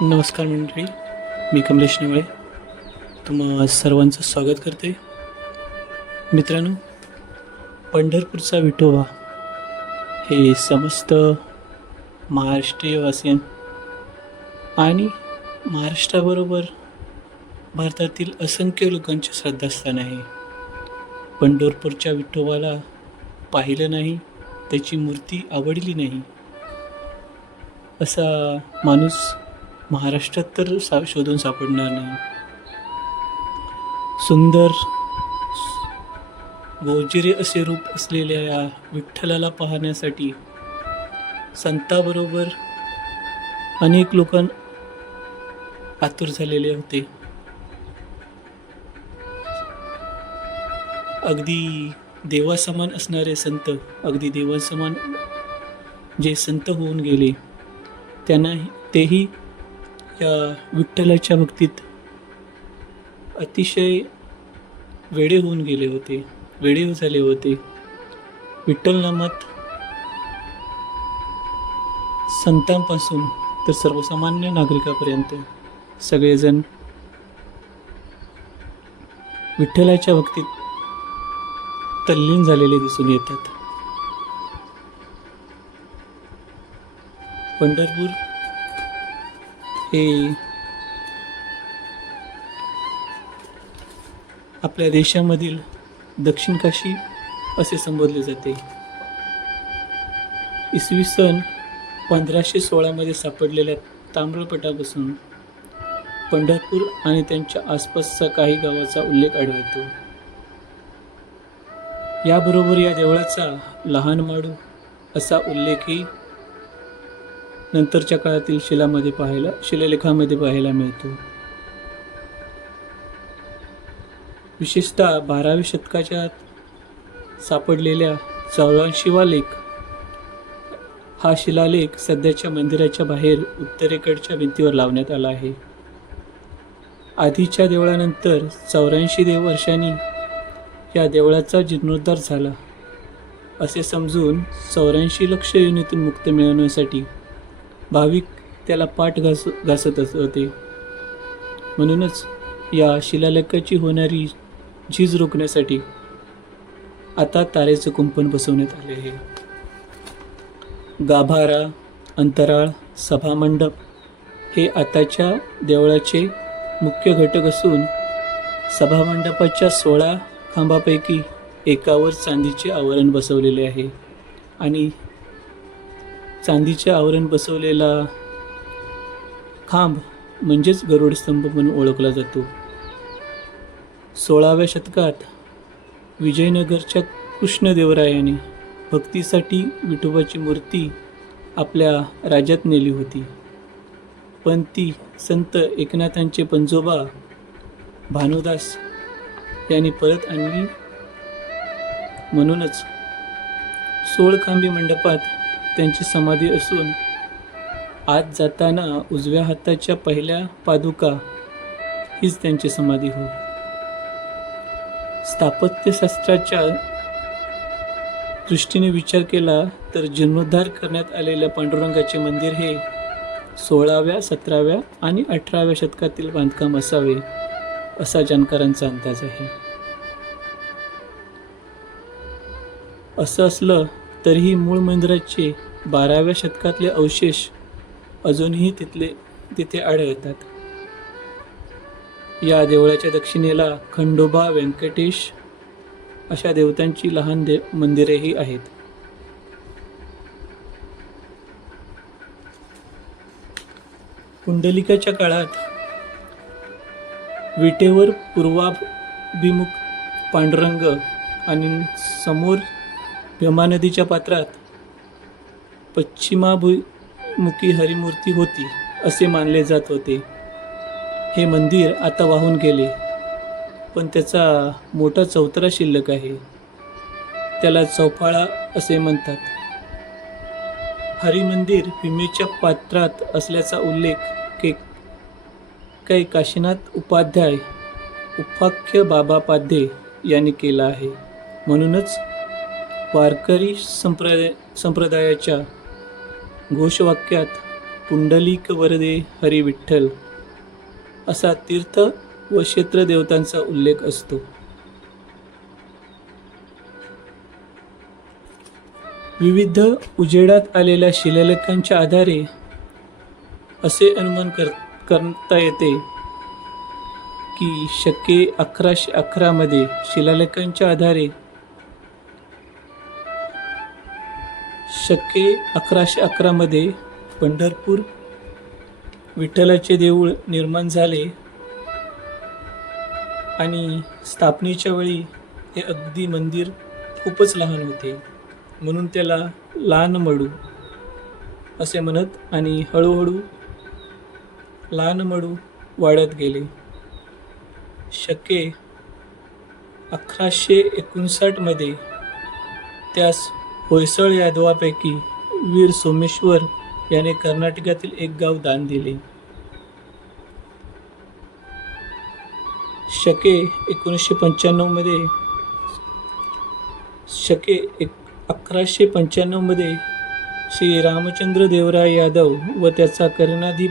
नमस्कार मंडळी मी कमलेश नेवळे. तुम्हा सर्वांचं स्वागत करते. मित्रांनो पंढरपूरचा विठोबा हे समस्त महाराष्ट्रीयवासियां आणि महाराष्ट्राबरोबर भारतातील असंख्य लोकांचे श्रद्धास्थान आहे. पंढरपूरच्या विठोबाला पाहिलं नाही त्याची मूर्ती आवडली नाही असा माणूस महाराष्ट्रात तर सा शोधून सापडणार नाही. सुंदर गोजिरे असे रूप असलेल्या या विठ्ठलाला पाहण्यासाठी संताबरोबर अनेक लोक आतुर झालेले होते. अगदी देवासमान असणारे संत अगदी देवासमान जे संत होऊन गेले त्यांना तेही या विठ्ठलाच्या भक्तीत अतिशय वेडे होऊन गेले होते वेडे झाले होते. विठ्ठल नामात संतांपासून तर सर्वसामान्य नागरिकापर्यंत सगळेजण विठ्ठलाच्या भक्तीत तल्लीन झालेले दिसून येतात. पंढरपूर आपल्या देशामधील दक्षिण काशी असे संबोधले जाते. इसवी सन पंधराशे सोळामध्ये सापडलेल्या ताम्रपटापासून पंढरपूर आणि त्यांच्या आसपासचा काही गावाचा उल्लेख आढळतो. याबरोबर या देवळाचा लहान माडू असा उल्लेखही नंतरच्या काळातील शिलामध्ये पाहायला शिलालेखामध्ये पाहायला मिळतो. विशेषतः बाराव्या शतकाच्या सापडलेल्या चौऱ्याऐंशीवा लेख हा शिलालेख सध्याच्या मंदिराच्या बाहेर उत्तरेकडच्या भिंतीवर लावण्यात आला आहे. आधीच्या देवळानंतर चौऱ्याऐंशी देव वर्षांनी या देवळाचा जीर्णोद्धार झाला असे समजून चौऱ्याऐंशी लक्ष युनितून मुक्त मिळवण्यासाठी भाविक त्याला पाठ घास घासत होते. म्हणूनच या शिलालेखाची होणारी झीज रोखण्यासाठी आता तारेचं कुंपण बसवण्यात आले आहे. गाभारा अंतराळ सभामंडप हे आताच्या देवळाचे मुख्य घटक असून सभामंडपाच्या सोळा खांबापैकी एकावर चांदीचे आवरण बसवलेले आहे. आणि चांदीचे आवरण बसवलेला खांब म्हणजेच गरुडस्तंभ म्हणून ओळखला जातो. सोळाव्या शतकात विजयनगरच्या कृष्णदेवरायाने भक्तीसाठी विठोबाची मूर्ती आपल्या राज्यात नेली होती. पण ती संत एकनाथांचे पंजोबा भानुदास यांनी परत आणली. म्हणूनच सोळखांबी मंडपात त्यांची समाधी असून आत जाताना उजव्या हाताच्या पहिल्या पादुका हीच त्यांची समाधी हो स्थापत्यशास्त्राच्या दृष्टीने विचार केला तर जीर्णोद्धार करण्यात आलेल्या पांडुरंगाचे मंदिर हे सोळाव्या सतराव्या आणि अठराव्या शतकातील बांधकाम असावे असा जाणकारांचा अंदाज आहे. असं असलं तरीही मूळ मंदिराचे बाराव्या शतकातले अवशेष अजूनही तिथले तिथे आढळतात या देवळाच्या दक्षिणेला खंडोबा व्यंकटेश अशा देवतांची लहान दे मंदिरेही आहेत. कुंडलिकाच्या काळात विटेवर पूर्वाभिमुख पांडुरंग आणि समोर भीमा नदीच्या पात्रात पश्चिमाभिमुखी हरिमूर्ती होती असे मानले जात होते. हे मंदिर आता वाहून गेले पण त्याचा मोठा चौतरा शिल्लक आहे. त्याला चौफाळा असे म्हणतात. हरिमंदिर भीमेच्या पात्रात असल्याचा उल्लेख के काही काशीनाथ उपाध्याय उपाख्य बाबा पाध्ये यांनी केला आहे. म्हणूनच वारकरी संप्रदाय संप्रदायाच्या घोषवाक्यात पुंडलिक वरदे हरी विठ्ठल असा तीर्थ व क्षेत्र देवतांचा उल्लेख असतो. विविध उजेडात आलेल्या शिलालेखांच्या आधारे असे अनुमान कर करता येते की शके अकराशे अकरामध्ये शिलालेखांच्या आधारे शके अकराशे अकरामध्ये पंढरपूर विठ्ठलाचे देऊळ निर्माण झाले आणि स्थापनेच्या वेळी हे अगदी मंदिर खूपच लहान होते. म्हणून त्याला लहान मडू असे म्हणत आणि हळूहळू लहान मडू वाढत गेले. शके अकराशे एकोणसाठमध्ये त्यास होयसळ यादवापैकी वीर सोमेश्वर याने कर्नाटकातील एक गाव दान दिले. शके एकोणीसशे पंच्याण्णवमध्ये शके एक अकराशे पंच्याण्णवमध्ये श्री रामचंद्र देवराय यादव व त्याचा कर्णाधीप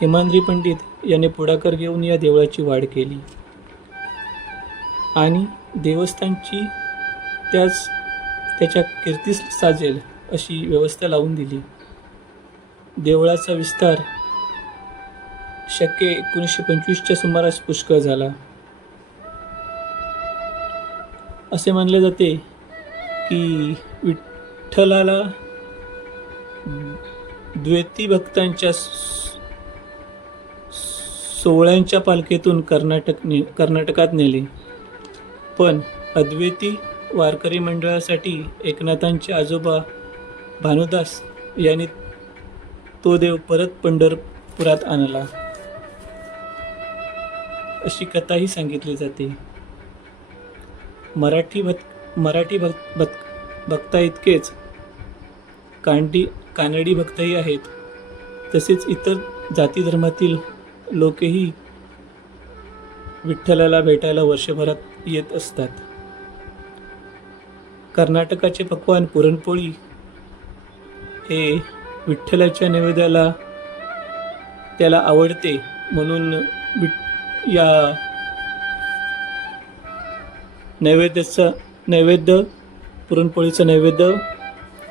हेमांद्री पंडित याने पुढाकार घेऊन या देवळाची वाढ केली. आणि देवस्थानची त्याच त्याच्या कीर्तीस साजेल अशी व्यवस्था लावून दिली. देवळाचा विस्तार शक्य एकोणीसशे पंचवीसच्या सुमारास पुष्कळ झाला. असे मानले जाते की विठ्ठलाला द्वैती भक्तांच्या सोहळ्यांच्या पालखीतून कर्नाटक ने कर्नाटकात नेले. पण अद्वैती वारकरी मंडळासाठी एकनाथांचे आजोबा भानुदास यांनी तो देव परत पंढरपुरात आणला. अशी कथाही सांगितली जाते. मराठी भक्त मराठी भक्त भक्त भक्ता इतकेच. कांडी कानडी भक्तही आहेत. तसेच इतर जाती धर्मातील लोकही विठ्ठलाला भेटायला वर्षभरात येत असतात. कर्नाटकाचे पक्वान पुरणपोळी हे विठ्ठलाच्या नैवेद्याला त्याला आवडते म्हणून विठ या नैवेद्याचा नैवेद्य पुरणपोळीचा नैवेद्य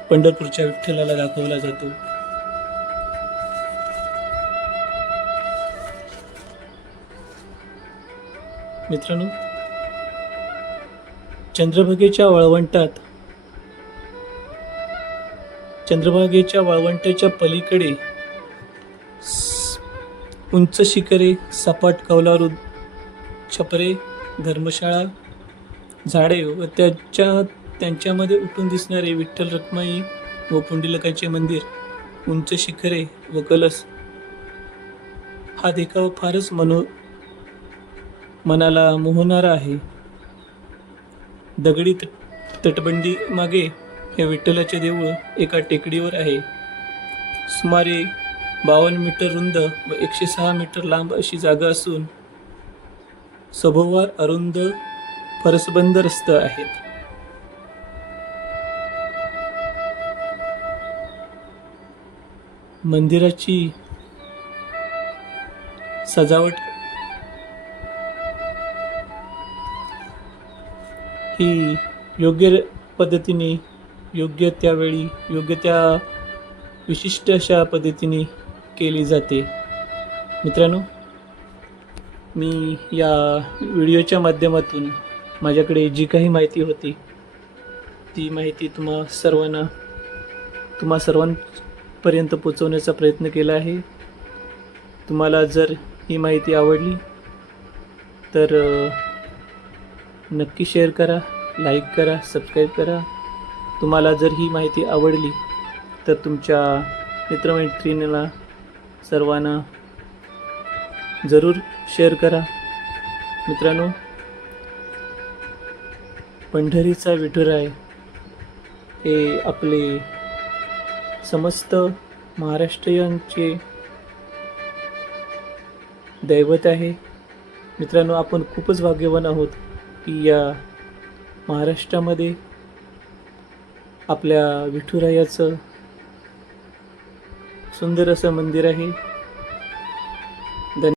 पंढरपूरच्या विठ्ठलाला दाखवला जातो. मित्रांनो चंद्रभागेच्या वाळवंटात चंद्रभागेच्या वाळवंटाच्या पलीकडे स- उंच शिखरे सपाट कौलारू छपरे धर्मशाळा झाडे व त्याच्या त्यांच्यामध्ये उठून दिसणारे विठ्ठल रखमाई व पुंडलिकाचे मंदिर उंच शिखरे व कलस हा देखावा फारच मनो मनाला मोहणारा आहे. दगडी तट तटबंदी मागे हे विठ्ठलाचे देऊळ एका टेकडीवर आहे. सुमारे बावन्न मीटर रुंद व एकशे सहा मीटर लांब अशी जागा असून सभोवार अरुंद फरसबंद रस्ते आहेत. मंदिराची सजावट ही योग्य पद्धतीने योग्य त्यावेळी योग्य त्या विशिष्ट अशा पद्धतीने केली जाते. मित्रांनो मी या व्हिडिओच्या माध्यमातून माझ्याकडे जी काही माहिती होती ती माहिती तुम्हा सर्वांना तुम्हा सर्वांपर्यंत पोचवण्याचा प्रयत्न केला आहे. तुम्हाला जर ही माहिती आवडली तर नक्की शेअर करा लाईक करा सबस्क्राईब करा. तुम्हाला जर ही माहिती आवडली तर तुमच्या मित्रमैत्रिणीला सर्वांना जरूर शेअर करा. मित्रांनो पंढरीचा विठुराय हे आपले समस्त महाराष्ट्रीयांचे दैवत आहे. मित्रांनो आपण खूपच भाग्यवान आहोत. की या महाराष्ट्रामध्ये आपल्या विठुरायाचं सुंदर असं मंदिर आहे.